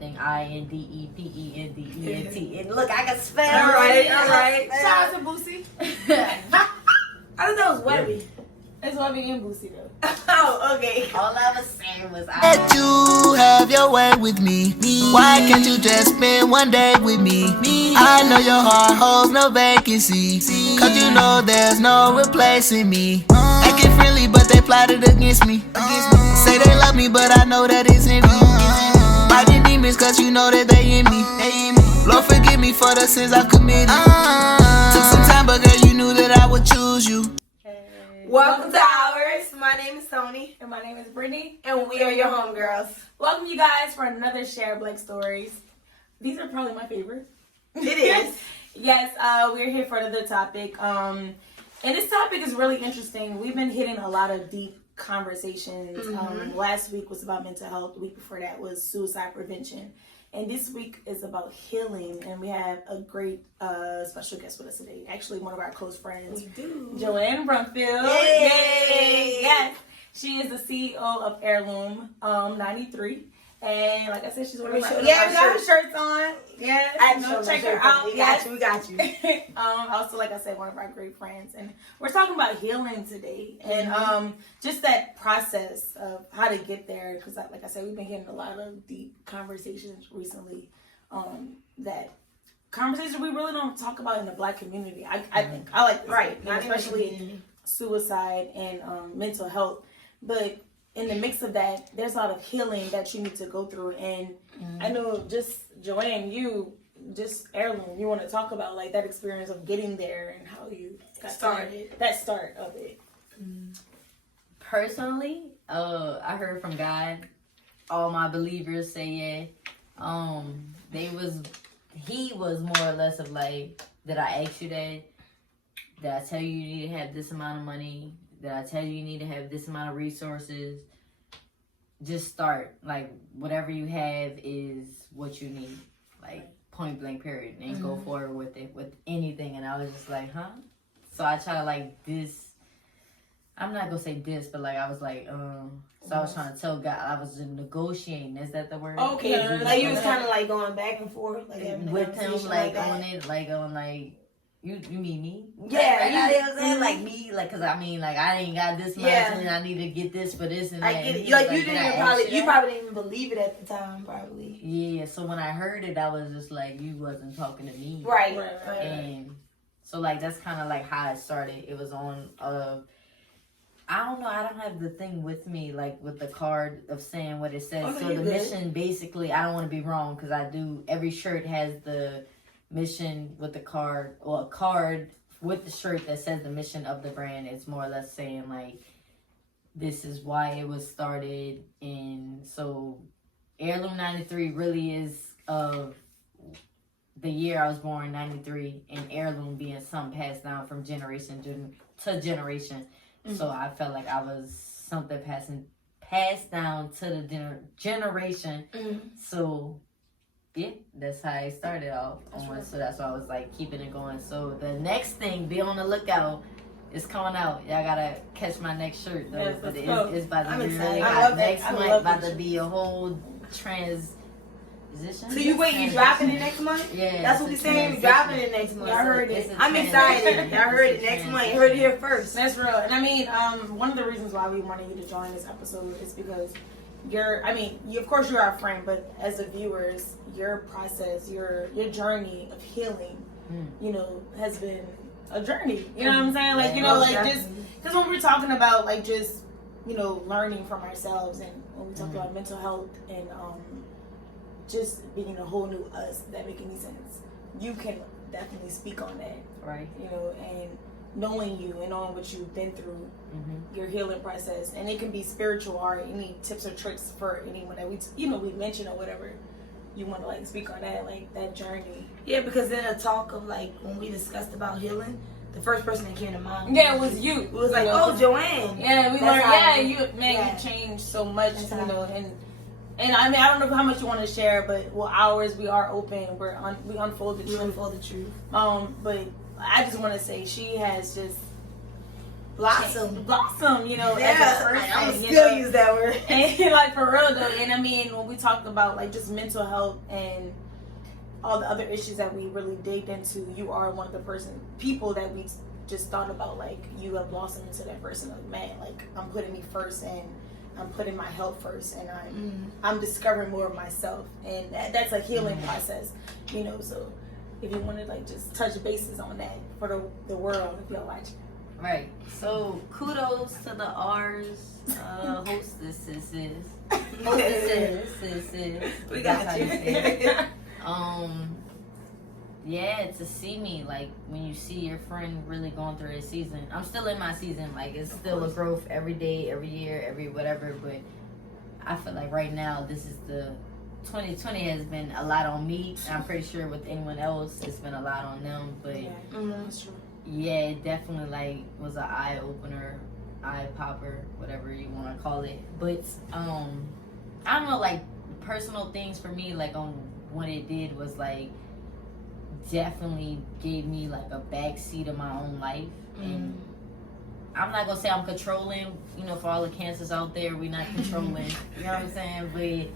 INDEPENDENT. And look, I can spell. All right. Shout out to Boosie. I don't know, it's Webby. It's Webby and Boosie though. Oh, okay. All I was saying was Let you have your way with me. Why can't you just spend one day with me? I know your heart holds no vacancy, cause you know there's no replacing me. Acting friendly, but they plotted against me. Say they love me, but I know that it's in me. Fighting demons, cause you know that they in me. Lord, forgive me for the sins I've committed. Took some time, but girl, you knew that I would choose you. Welcome to Ours. My name is Tony. And my name is Brittany. And we are your homegirls. Welcome you guys for another Share Black Stories. These are probably my favorite. It is. Yes, we're here for another topic. And this topic is really interesting. We've been hitting a lot of deep conversations. Last week was about mental health. The week before that was suicide prevention. And this week is about healing. And we have a great special guest with us today. Actually, one of our close friends. We do. Joanne Brumfield. Yay! Yes. She is the CEO of Heirloom 93. And like I said, she's one of my we got got her shirts on. Yes. Check her out. We got you. Also, like I said, one of our great friends. And we're talking about healing today. And just that process of how to get there. Because like I said, we've been getting a lot of deep conversations recently. That conversations we really don't talk about in the Black community. I think. I like this. Right. And especially suicide and mental health. But in the mix of that, there's a lot of healing that you need to go through. And I know just Joanne, Heirloom, you want to talk about like that experience of getting there and how you got started. That start of it. personally, I heard from God. All my believers say yeah. He was more or less of like, did I ask you that? Did I tell you you need to have this amount of money? Did I tell you need to have this amount of resources? Just start. Like, whatever you have is what you need. Like, point blank period. And go forward with it, with anything. And I was just like, huh? So I try to like this. I'm not going to say this, but like, I was like, so I was trying to tell God, I was negotiating. Is that the word? Okay. Like, you was kind of like going back and forth. Like, with him, like on it, like on like, You mean me? Yeah, you know what I'm saying? Like me, like, cause I mean, like I ain't got this much, and I need to get this for this and that. I get it. Like you probably didn't even believe it at the time, probably. Yeah. So when I heard it, I was just like, you wasn't talking to me, right. And so like that's kind of like how it started. It was on I don't know. I don't have the thing with me, like with the card of saying what it says. Okay, so the mission, basically, I don't want to be wrong because I do. Every shirt has the mission with the card, or a card with the shirt that says the mission of the brand. It's more or less saying like, this is why it was started. And so Heirloom 93 really is of the year I was born, 93, and heirloom being something passed down from generation to generation. So I felt like I was something passed down to the generation. So yeah, that's how I started off on. So that's why I was like keeping it going. So the next thing, be on the lookout. It's coming out. Y'all gotta catch my next shirt though. Yes, but it's about to be really I hot. love Next that. month about to be a whole transition. So you dropping it next month? Yeah. That's what we're saying. We're dropping it next month. Y'all heard it. I'm excited. Y'all heard it next month. You heard it here first. That's real. And I mean, one of the reasons why we wanted you to join this episode is because of course you're our friend, but as the viewers, your process, your journey of healing, has been a journey. You know what I'm saying? Like, just because when we're talking about like just, learning from ourselves, and when we talk about mental health and just being a whole new us, that make any sense. You can definitely speak on that. Right. And knowing you and knowing what you've been through, your healing process, and it can be spiritual or any tips or tricks for anyone that we mention or whatever you want to like speak on that, like that journey. Yeah, because in a talk of like when we discussed about healing, the first person that came to mind it was you. It was like, Joanne. Yeah, we learned. You changed so much, and I mean, I don't know how much you want to share, but ours, we are open. We unfold the truth. Unfold the truth. But I just want to say she has just blossom, you know, yeah, as a person. I you still know? use that word. And like for real though, and I mean when we talked about like just mental health and all the other issues that we really digged into, you are one of the people that we just thought about, like you have blossomed into that person of, man, like I'm putting me first and I'm putting my health first, and I'm discovering more of myself, and that's a healing process, you know. So if you want to like just touch bases on that for the world, if y'all watching. Right. So kudos to the R's hostesses. We got you. Yeah, to see me, like when you see your friend really going through his season. I'm still in my season, like it's still a growth every day, every year, every whatever, but I feel like right now this is 2020 has been a lot on me. I'm pretty sure with anyone else it's been a lot on them, but That's true. yeah, it definitely like was an eye opener, eye popper, whatever you want to call it. But I don't know, like personal things for me, like on what it did was like definitely gave me like a backseat of my own life. And I'm not gonna say I'm controlling, you know, for all the cancers out there, we're not controlling, you know what I'm saying? But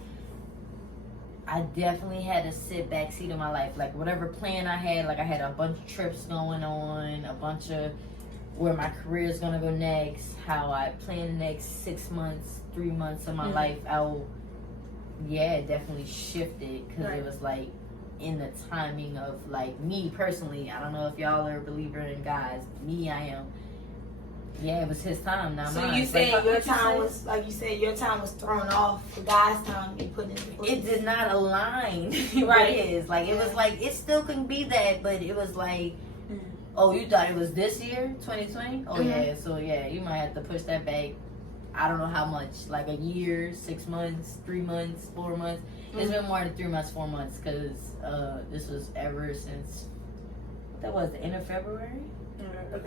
I definitely had a sit back seat of my life. Like whatever plan I had, like I had a bunch of trips going on, a bunch of where my career is gonna go next, how I plan the next 6 months, 3 months of my life out. Yeah, it definitely shifted because it was like in the timing of like me personally. I don't know if y'all are a believer in guys. Me, I am. Yeah, it was his time, not mine. So you saying your time was, like you said, your time was thrown off. The guy's time you put into place. It did not align with his. Like it was like it still couldn't be that, but it was like, oh, you thought it was this year, 2020? Oh yeah, so yeah, you might have to push that back. I don't know how much, like a year, 6 months, 3 months, 4 months. It's been more than 3 months, 4 months, because this was ever since, that was the end of February? Like,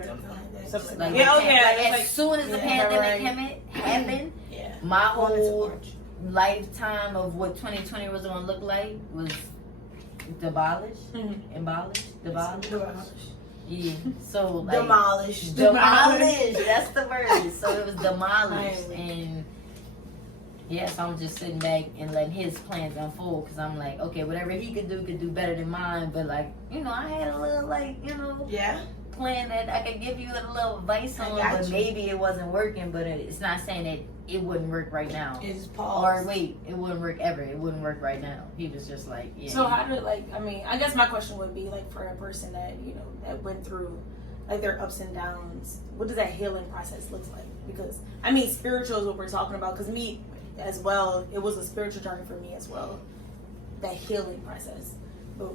as soon as the pandemic happened, my whole lifetime of what 2020 was going to look like was demolished. Yeah, so like demolished. That's the word. So it was demolished, and yes, I'm just sitting back and letting his plans unfold because I'm like, okay, whatever he could do better than mine. But like, you know, I had a little like, you know, plan that I could give you a little advice on, but maybe it wasn't working. But it's not saying that it wouldn't work right now. It's paused. Or wait, it wouldn't work ever. It wouldn't work right now. He was just like, yeah. So how did, like, I mean, I guess my question would be like for a person that, you know, that went through like their ups and downs, what does that healing process look like? Because I mean, spiritual is what we're talking about. Because me as well, it was a spiritual journey for me as well. That healing process. But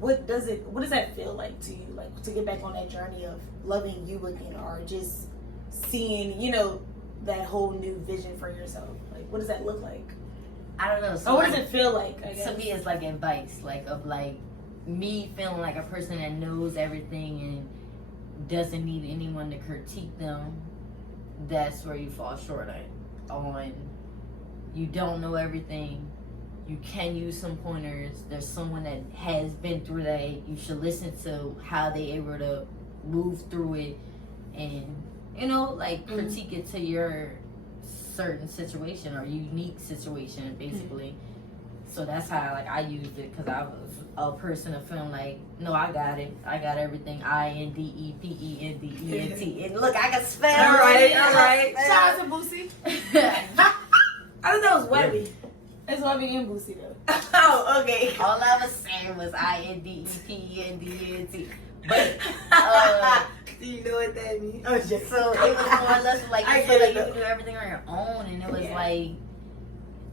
what does that feel like to you? Like to get back on that journey of loving you again, or just seeing, you know, that whole new vision for yourself? Like, what does that look like? I don't know. So what does it feel like? I guess? To me, it's like advice, like of like me feeling like a person that knows everything and doesn't need anyone to critique them. That's where you fall short on. You don't know everything. You can use some pointers. There's someone that has been through that. You should listen to how they able to move through it, and you know, like critique it to your certain situation or unique situation, basically. So that's how like I used it, because I was a person of feeling like, no, I got it. I got everything. INDEPENDENT. And look, I can spell. All right. Shout out to Boosie. I thought that was Webby. It's Webby and Boosie though. Oh, okay. All I was saying was INDEPENDENT. But do you know what that means? Oh, so it was more or less like you feel like you can do everything on your own, and it was like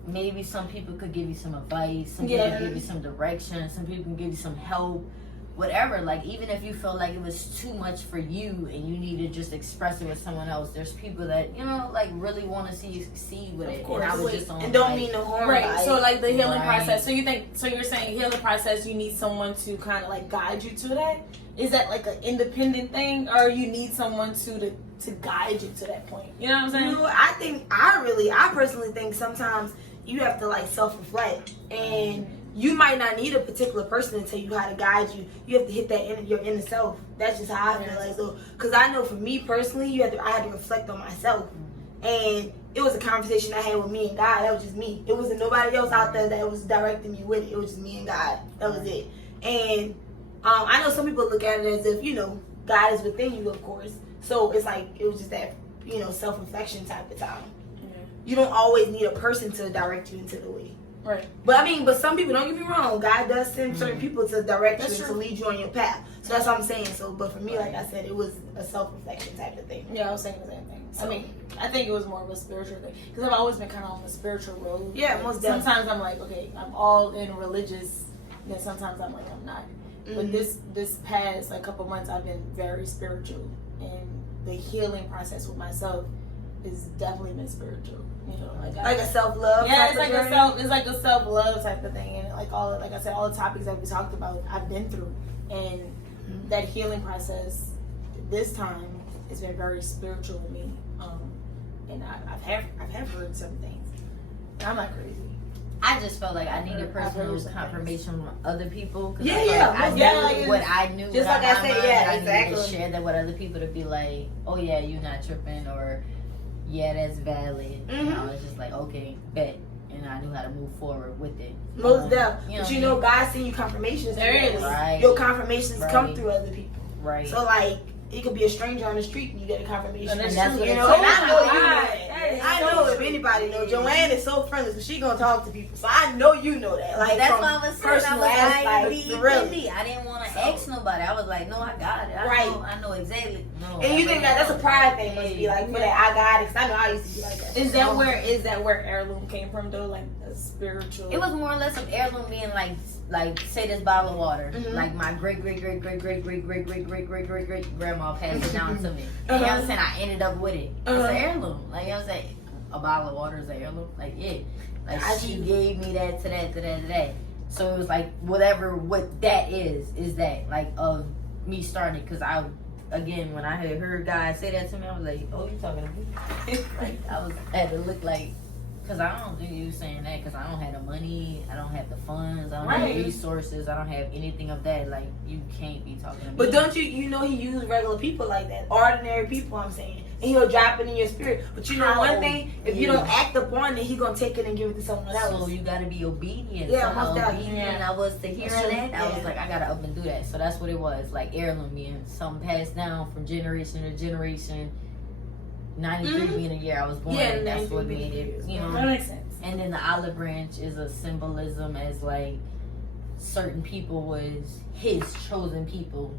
maybe some people could give you some advice, some people could give you some direction, some people can give you some help, whatever. Like even if you feel like it was too much for you and you need to just express it with someone else, there's people that, you know, like really want to see you succeed with it. Of course. And I was just on and don't like, mean no harm. Right. So like the healing process. So you're saying healing process, you need someone to kind of like guide you to that? Is that like an independent thing, or you need someone to guide you to that point? You know what I'm saying? You know, I personally think sometimes you have to like self-reflect and you might not need a particular person to tell you how to guide you. You have to hit that your inner self. That's just how I feel like. So, because I know for me personally, I had to reflect on myself, and it was a conversation I had with me and God. That was just me. It wasn't nobody else out there that was directing me with it. It was just me and God. That was it. And I know some people look at it as if, you know, God is within you, of course. So it's like, it was just that, you know, self-reflection type of time. You don't always need a person to direct you into the way. Right. But I mean, but some people, don't get me wrong, God does send certain people to direct you and to lead you on your path. So that's what I'm saying. So, but for me, like I said, it was a self-reflection type of thing. Yeah, I was saying the same thing. So, I mean, I think it was more of a spiritual thing. Because I've always been kind of on the spiritual road. Yeah, most definitely. Sometimes I'm like, okay, I'm all in religious. Then sometimes I'm like, I'm not. But this past like couple months, I've been very spiritual. And the healing process with myself is definitely been spiritual. You know, like a self-love. Yeah, it's like a self-love type of thing, and like I said, all the topics that we talked about, I've been through, and that healing process this time has been very spiritual to me. And I've heard some things. I'm not crazy. I just felt like I needed personal confirmation from other people. Cause I knew what I knew. Just like I said, exactly. I needed to share that with other people to be like, oh yeah, you're not tripping, or yeah, that's valid. And I was just like, okay, bet. And I knew how to move forward with it. Most definitely. But you know, God send you confirmations. There is. Right. Your confirmations come through other people. Right. So like, it could be a stranger on the street and you get a confirmation. And that's what you know. And I know if anybody knows, Joanne is so friendly, so she gonna talk to people. So I know you know that. Like that's why I was saying, I I didn't want to ask nobody. I was like, no, I got it. I know exactly. No, and you think that's a pride thing? Must be like for that I got it. Cause I know I used to be like that. Is that where heirloom came from though? Like a spiritual. It was more or less of heirloom being like say this bottle of water. Like my great grandma passed it down to me. You know what I'm saying? I ended up with it. It's an heirloom. Like, you know what I'm saying? A bottle of water is an heirloom. Like, yeah. Like, she gave me that to that. So it was like, what that is that, like, of me starting it. Because again, when I had heard God say that to me, I was like, oh, you talking to me? Like, I had to look like, because I don't do you saying that, because I don't have the money, I don't have the funds, I don't have the resources, I don't have anything of that. Like, you can't be talking to me. But don't you know he used regular people like that, ordinary people, I'm saying, and he'll drop it in your spirit. But you know one thing, if you don't act upon it, he gonna take it and give it to someone else. So you gotta be obedient. Yeah, so most obedient I was to hearing that, I was like, I gotta up and do that. So that's what it was, like heirloom being something passed down from generation to generation. 93 being a year I was born, and that's what made it, you know. That makes sense. And then the olive branch is a symbolism as like certain people was his chosen people,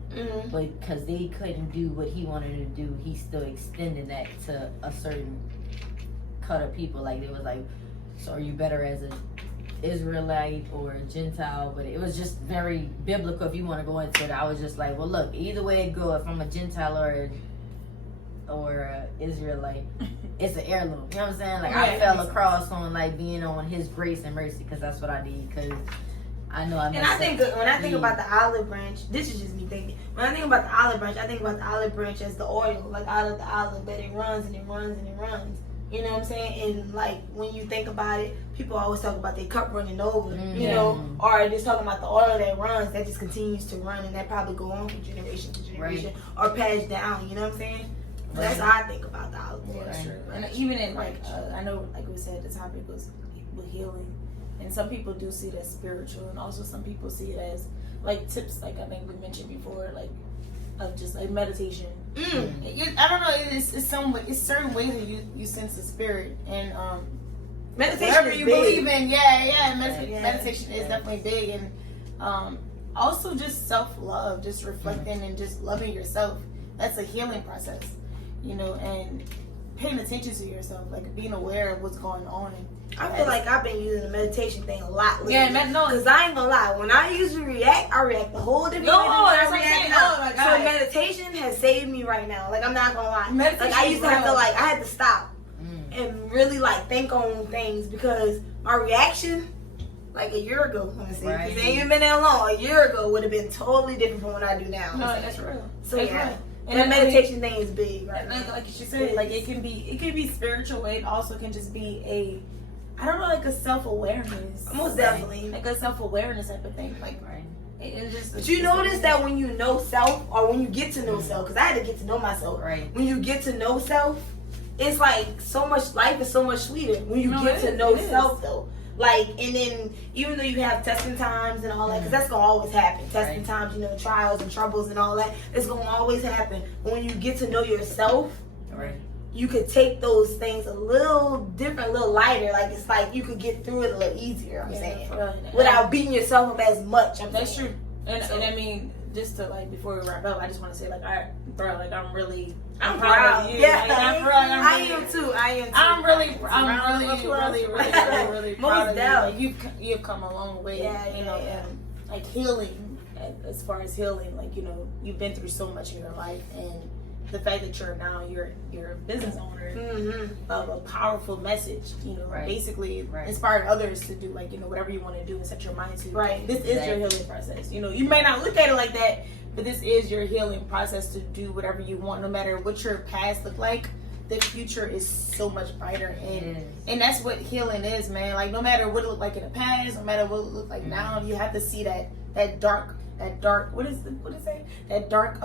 but because they couldn't do what he wanted to do, he still extended that to a certain cut of people. Like it was like, so are you better as an Israelite or a Gentile? But it was just very biblical if you want to go into it. I was just like, well, look, either way it go, if I'm a Gentile or Israelite, it's an heirloom. You know what I'm saying? Like I fell across on like being on His grace and mercy, because that's what I need. Because I know I. And I think when I think about the olive branch, this is just me thinking. When I think about the olive branch, I think about the olive branch as the oil, like out of the olive, that it runs and it runs and it runs. You know what I'm saying? And like when you think about it, people always talk about their cup running over, you know, or just talking about the oil that runs, that just continues to run, and that probably go on from generation to generation or passed down. You know what I'm saying? So that's how I think about the olive branch. Yeah, sure. And even in like, I know, like we said, the topic was with healing, and some people do see it as spiritual, and also some people see it as like tips, like I think we mentioned before, like of just like meditation. I don't know. It's certain ways that you sense the spirit, and meditation whatever is you big. believe in. Meditation is definitely big, and also just self-love, just reflecting and just loving yourself. That's a healing process, you know, and paying attention to yourself, like being aware of what's going on. I feel like I've been using the meditation thing a lot lately. Yeah, because I ain't gonna lie, when I usually react, I react a whole different way than that's I react what now. So meditation has saved me right now. Like I'm not gonna lie. Meditation, like I used to have to I had to stop and really like think on things, because my reaction like a year ago, because it ain't even been that long. A year ago would have been totally different from what I do now. No, that's real. So yeah. And that meditation thing is big, right? Like she said, like it can be spiritual. It also can just be I don't know, like a self-awareness. Most definitely. Like a self-awareness type of thing. Like, Right. It just. But you notice that when you know self, or when you get to know self, because I had to get to know myself. Right. When you get to know self, it's like so much, life is so much sweeter when you get to know self, though. Like, and then even though you have testing times and all that, because that's gonna always happen. Testing times, you know, trials and troubles and all that, it's gonna always happen. But when you get to know yourself, Right. you could take those things a little different, a little lighter. Like, it's like you could get through it a little easier. I'm saying, without beating yourself up as much. That's true. And I mean, just to like before we wrap up, I just want to say like, I'm really proud of you. Yeah, like, I am too. I'm really proud of you. Most Like you've come a long way. Yeah, you know, like healing. As far as healing, like, you know, you've been through so much in your life, and the fact that you're a business owner of a powerful message, you know, basically inspiring others to do, like, you know, whatever you want to do and set your mind to. Right. This is your healing process. You know, you may not look at it like that, but this is your healing process to do whatever you want, no matter what your past looked like. The future is so much brighter, and that's what healing is, man. Like, no matter what it looked like in the past, no matter what it looked like now, you have to see that dark. What is it? That dark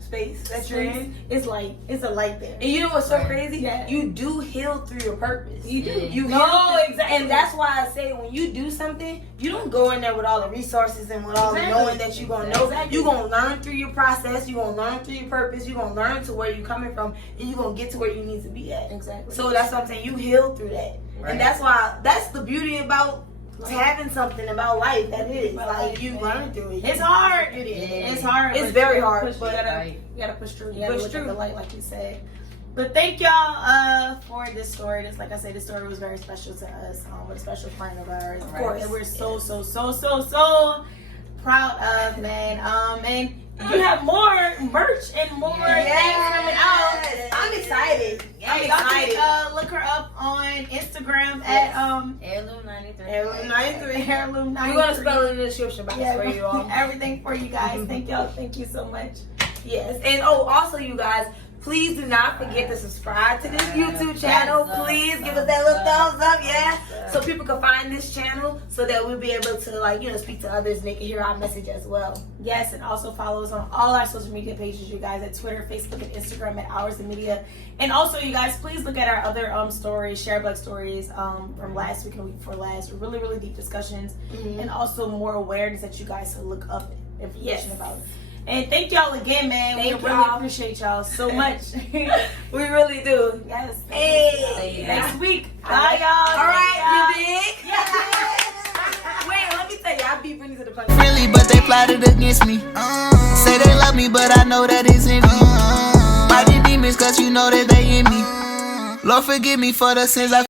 space that you're in. It's like it's a light there. And you know what's so crazy? Yeah. You do heal through your purpose. You do. You No, heal through, exactly. and that's why I say when you do something, you don't go in there with all the resources and with all the knowing that you're gonna know. Exactly. You're gonna learn through your process. You're gonna learn through your purpose. You're gonna learn to where you're coming from, and you're gonna get to where you need to be at. Exactly. So that's what I'm saying. You heal through that, and that's why that's the beauty about having something about life. That is like you learn through it. It's hard. It's hard. It's but very you gotta hard, push- but you gotta push through. You gotta push look through. at the light, like you said. But thank y'all for this story. Just like I said, this story was very special to us. With a special friend of ours, Of course. that we're so proud of, man. And you have more merch and more things coming out. I'm excited. I'm Y'all excited. can look her up on Instagram at Heirloom 93. Heirloom 93. Heirloom 93. We're gonna spell it in the description box for you all. Everything for you guys. Thank y'all. Thank you so much. Yes, and also you guys, please do not forget to subscribe to this YouTube channel. Please give us that little thumbs up, so people can find this channel, so that we'll be able to, like, you know, speak to others and they can hear our message as well. Yes, and also follow us on all our social media pages, you guys, at Twitter, Facebook, and Instagram at Oursthemedia. And also, you guys, please look at our other stories, Share Black stories from last week and week before last. Really, really deep discussions, and also more awareness that you guys can look up information about. And thank y'all again, man. We really appreciate y'all so much. We really do. Yes. Hey, Next week. Bye, y'all. All right, you big. Wait, let me tell you, I beat Brittany to the punch. Really, but they plotted against me. Say they love me, but I know that it's in me. Fighting demons, cause you know that they in me. Lord, forgive me for the sins I